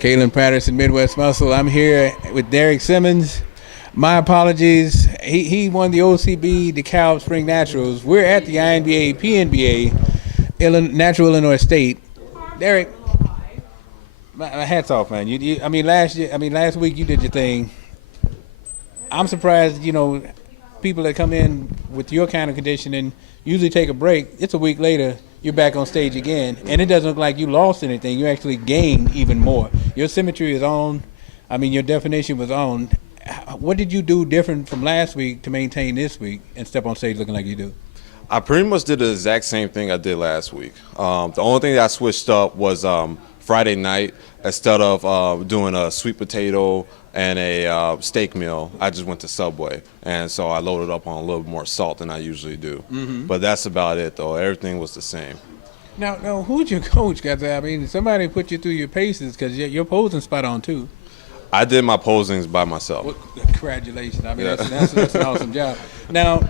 Kalen Patterson, Midwest Muscle. I'm here with Derek Simmons. My apologies. He won the OCB DeKalb Spring Naturals. We're at the PNBA Natural Illinois State. Derek, my hats off, man. Last week you did your thing. I'm surprised, people that come in with your kind of conditioning usually take a break. It's a week later, you're back on stage again, and it doesn't look like you lost anything. You actually gained even more. Your symmetry is on. Your definition was on. What did you do different from last week to maintain this week and step on stage looking like you do? I pretty much did the exact same thing I did last week. The only thing that I switched up was Friday night, instead of doing a sweet potato and a steak meal, I just went to Subway. And so I loaded up on a little more salt than I usually do. Mm-hmm. But that's about it, though. Everything was the same. Now, who's your coach? Because somebody put you through your paces because your posing spot on, too. I did my posings by myself. Well, congratulations. That's an awesome job. Now,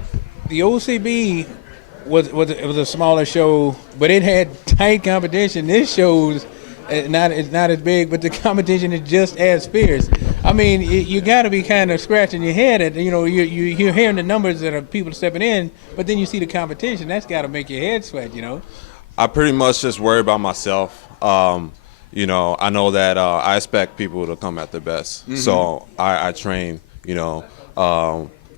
the OCB was a smaller show, but it had tight competition. This show's it's not as big, but the competition is just as fierce. You got to be kind of scratching your head at, you're hearing the numbers that are people stepping in, but then you see the competition. That's got to make your head sweat, I pretty much just worry about myself. I know that I expect people to come at their best. Mm-hmm. So I train,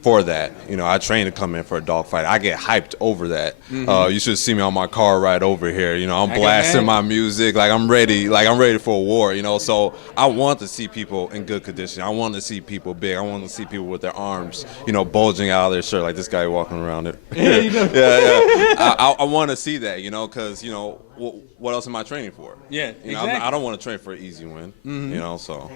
for that. I train to come in for a dogfight. I get hyped over that. Mm-hmm. You should see me on my car ride over here. I'm blasting my music. I'm ready for a war, So I want to see people in good condition. I want to see people big. I want to see people with their arms, bulging out of their shirt like this guy walking around it. Yeah. I want to see that, because, what else am I training for? Yeah, exactly. I don't want to train for an easy win, so.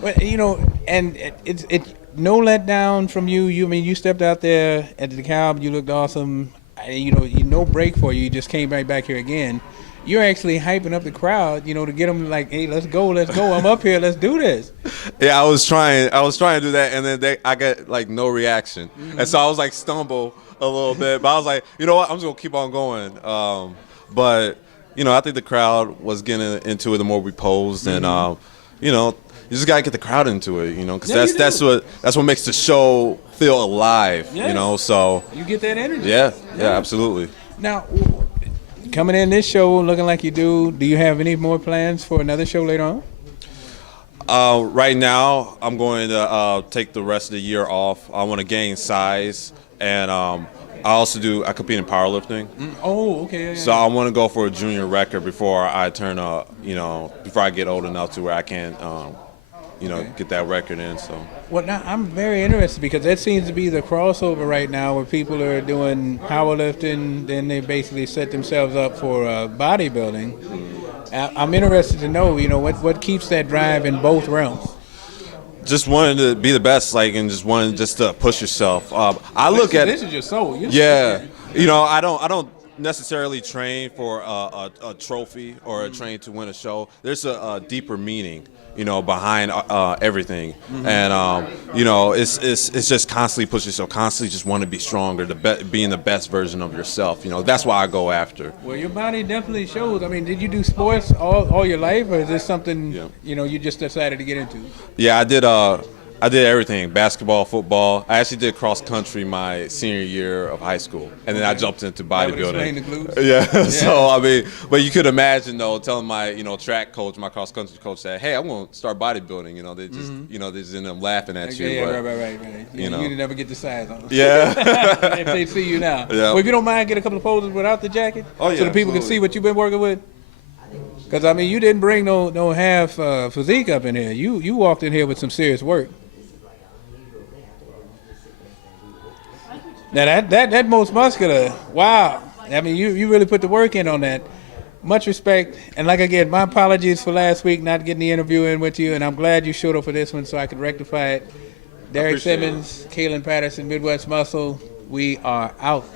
But, and it's no letdown from you. You stepped out there at the DeKalb. You looked awesome. No break for you. You just came right back here again. You're actually hyping up the crowd, to get them like, hey, let's go. I'm up here. Let's do this. Yeah, I was trying to do that, and then I got no reaction, and so I was stumble a little bit, but I was like, you know what? I'm just gonna keep on going. But I think the crowd was getting into it the more we posed, and you just gotta get the crowd into it, because that's what makes the show feel alive, So you get that energy. Yeah, absolutely. Now, coming in this show looking like you do you have any more plans for another show later on? Right now, I'm going to take the rest of the year off. I want to gain size, and I compete in powerlifting. Oh, okay. Yeah. So I want to go for a junior record before I turn before I get old enough to where I can, get that record in. So. Well, now I'm very interested because that seems to be the crossover right now where people are doing powerlifting, then they basically set themselves up for bodybuilding. I'm interested to know, what keeps that drive in both realms. Just wanting to be the best, and just wanting to push yourself. This is your soul. I don't necessarily train for a trophy or a train to win a show. There's a deeper meaning, behind everything, and it's just constantly pushing yourself, constantly just want to be stronger, being the best version of yourself. That's why I go after. Well, your body definitely shows. Did you do sports all your life, or is this something you just decided to get into? Yeah, I did everything, basketball, football. I actually did cross country my senior year of high school, and then I jumped into bodybuilding. Yeah. So but you could imagine though, telling my track coach, my cross country coach, that hey, I'm going to start bodybuilding. They just they just end up laughing at you. Yeah, right. You never get the size on. Yeah. If they see you now. Yeah. Well, if you don't mind, get a couple of poses without the jacket, so the people can see what you've been working with. Because you didn't bring no half physique up in here. You walked in here with some serious work. Now that most muscular, wow. You really put the work in on that. Much respect. And again, my apologies for last week not getting the interview in with you, and I'm glad you showed up for this one so I could rectify it. Derek Simmons, Kalen Patterson, Midwest Muscle, we are out.